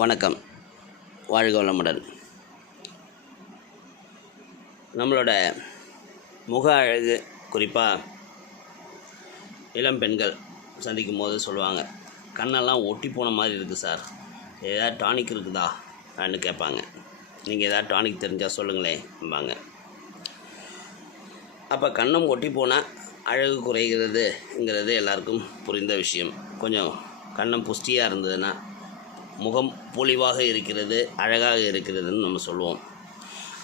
வணக்கம். வாழ்க வளமுடன். நம்மளோட முக அழகு, குறிப்பாக இளம் பெண்கள் சந்திக்கும் போது சொல்லுவாங்க, கண்ணெல்லாம் ஒட்டி போன மாதிரி இருக்குது சார், ஏதாவது டானிக் இருக்குதா அப்படின்னு கேட்பாங்க. நீங்கள் ஏதாவது டானிக் தெரிஞ்சால் சொல்லுங்களேன் என்பாங்க. அப்போ கண்ணம் ஒட்டி போனால் அழகு குறைகிறதுங்கிறது எல்லாருக்கும் புரிந்த விஷயம். கொஞ்சம் கண்ணம் புஷ்டியாக இருந்ததுன்னா முகம் பொலிவாக இருக்கிறது, அழகாக இருக்கிறதுன்னு நம்ம சொல்லுவோம்.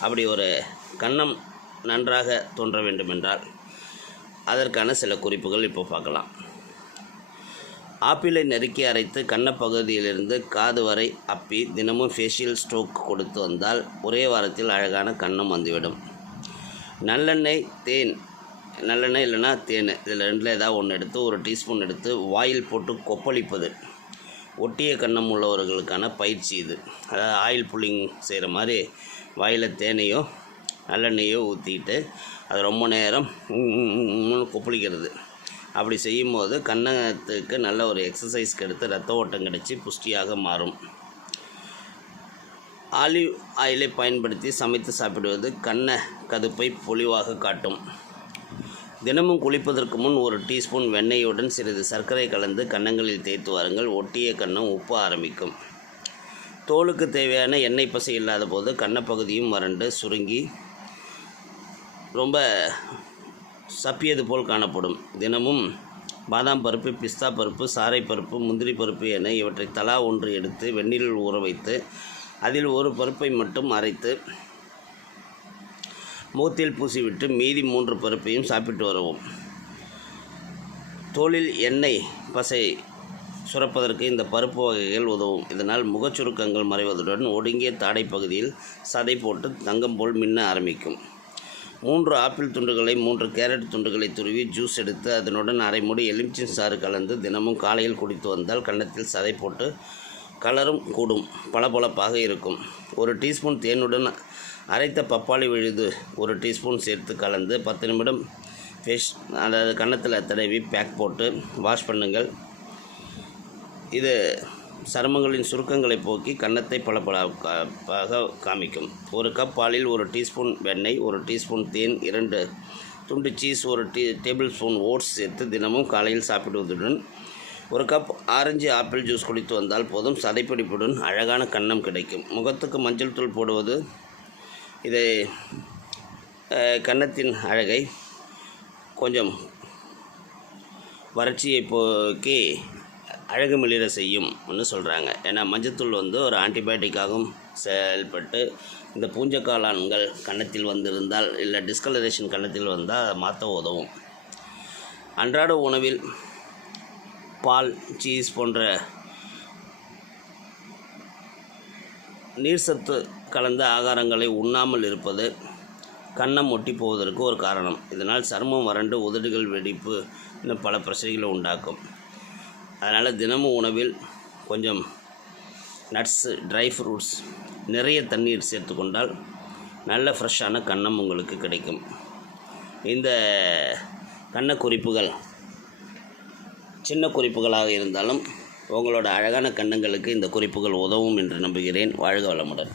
அப்படி ஒரு கன்னம் நன்றாக தோன்ற வேண்டுமென்றால் அதற்கான சில குறிப்புகள் இப்போ பார்க்கலாம். ஆப்பிளை நறுக்கி அரைத்து கன்னப்பகுதியிலிருந்து காது வரை அப்பி தினமும் ஃபேஷியல் ஸ்ட்ரோக் கொடுத்து வந்தால் ஒரே வாரத்தில் அழகான கன்னம் வந்துவிடும். நல்லெண்ணெய், தேன், நல்லெண்ணெய் இல்லைன்னா தேன், இதில் ரெண்டில் ஏதாவது ஒன்று எடுத்து ஒரு டீஸ்பூன் எடுத்து வாயில் போட்டு கொப்பளிப்பது ஒட்டிய கன்னம் உள்ளவர்களுக்கான பயிற்சி இது. அதாவது ஆயில் புல்லிங் செய்கிற மாதிரி வாயில் தேனையோ நல்லெண்ணெயோ ஊற்றிட்டு அது ரொம்ப நேரம் கொப்பளிக்கிறது. அப்படி செய்யும்போது கன்னத்துக்கு நல்ல ஒரு எக்ஸசைஸ் கிடைத்து ரத்த ஓட்டம் கிடைச்சி புஷ்டியாக மாறும். ஆலிவ் ஆயிலை பயன்படுத்தி சமைத்து சாப்பிடுவது கன்ன கதுப்பை பொலிவாக காட்டும். தினமும் குளிப்பதற்கு முன் ஒரு டீஸ்பூன் வெண்ணெயுடன் சிறிது சர்க்கரை கலந்து கன்னங்களில் தேய்த்து வாருங்கள். ஒட்டிய கன்னம் உப்ப ஆரம்பிக்கும். தோலுக்கு தேவையான எண்ணெய் பசை இல்லாத போது கன்னப்பகுதியும் வறண்டு சுருங்கி ரொம்ப சப்பியது போல் காணப்படும். தினமும் பாதாம் பருப்பு, பிஸ்தா பருப்பு, சாரை பருப்பு, முந்திரி பருப்பு என இவற்றை தலா ஒன்று எடுத்து வெந்நீரில் ஊற வைத்து அதில் ஒரு பருப்பை மட்டும் அரைத்து முகத்தில் பூசிவிட்டு மீதி 3 பருப்பையும் சாப்பிட்டு வரவும். தோலில் எண்ணெய் பசை சுரப்பதற்கு இந்த பருப்பு வகைகள் உதவும். இதனால் முகச்சுருக்கங்கள் மறைவதுடன் ஒடுங்கிய தாடை பகுதியில் சதை போட்டு தங்கம் போல் மின்ன ஆரம்பிக்கும். 3 ஆப்பிள் துண்டுகளை 3 கேரட் துண்டுகளை துருவி ஜூஸ் எடுத்து அதனுடன் அரை மூடி எலுமிச்சை சாறு கலந்து தினமும் காலையில் குடித்து வந்தால் கன்னத்தில் சதை போட்டு கலரும் கூடும், பளபளப்பாக இருக்கும். 1 டீஸ்பூன் தேனுடன் அரைத்த பப்பாளி விழுது 1 டீஸ்பூன் சேர்த்து கலந்து 10 நிமிடம் அதாவது கன்னத்தில் தடவி பேக் போட்டு வாஷ் பண்ணுங்கள். இது சருமங்களின் சுருக்கங்களை போக்கி கன்னத்தை பளபளப்பாக காமிக்கும். 1 கப் பாலில் 1 டீஸ்பூன் வெண்ணெய், 1 டீஸ்பூன் தேன், 2 துண்டு சீஸ், 1 டேபிள் ஸ்பூன் ஓட்ஸ் சேர்த்து தினமும் காலையில் சாப்பிடுவதுடன் 1 கப் ஆரஞ்சு ஆப்பிள் ஜூஸ் குடித்து வந்தால் போதும். சதைப்பிடிப்புடன் அழகான கன்னம் கிடைக்கும். முகத்துக்கு மஞ்சள் தூள் போடுவது இதை கன்னத்தின் அழகை கொஞ்சம் வறட்சியை போக்கி அழகு மிளிர செய்யும்னு சொல்கிறாங்க. ஏன்னா மஞ்சத்தூள் ஒரு ஆன்டிபயோட்டிக்காகவும் செயல்பட்டு இந்த பூஞ்சக்காளான்கள் கன்னத்தில் வந்திருந்தால் இல்லை டிஸ்கலரேஷன் கன்னத்தில் வந்தால் அதை மாற்ற உதவும். அன்றாட உணவில் பால், சீஸ் போன்ற நீர் சத்து கலந்த ஆகாரங்களை உண்ணாமல் இருப்பது கன்னம் ஒட்டி போவதற்கு ஒரு காரணம். இதனால் சருமம் வறண்டு உதடுகள் வெடிப்பு இன்னும் பல பிரச்சனைகளை உண்டாக்கும். அதனால் தினமும் உணவில் கொஞ்சம் நட்ஸு, ட்ரை ஃப்ரூட்ஸ், நிறைய தண்ணீர் சேர்த்து கொண்டால் நல்ல ஃப்ரெஷ்ஷான கன்னம் உங்களுக்கு கிடைக்கும். இந்த கன்ன குறிப்புகள் சின்ன குறிப்புகளாக இருந்தாலும் உங்களோட அழகான கன்னங்களுக்கு இந்த குறிப்புகள் உதவும் என்று நம்புகிறேன். வாழ்க வளமுடன்.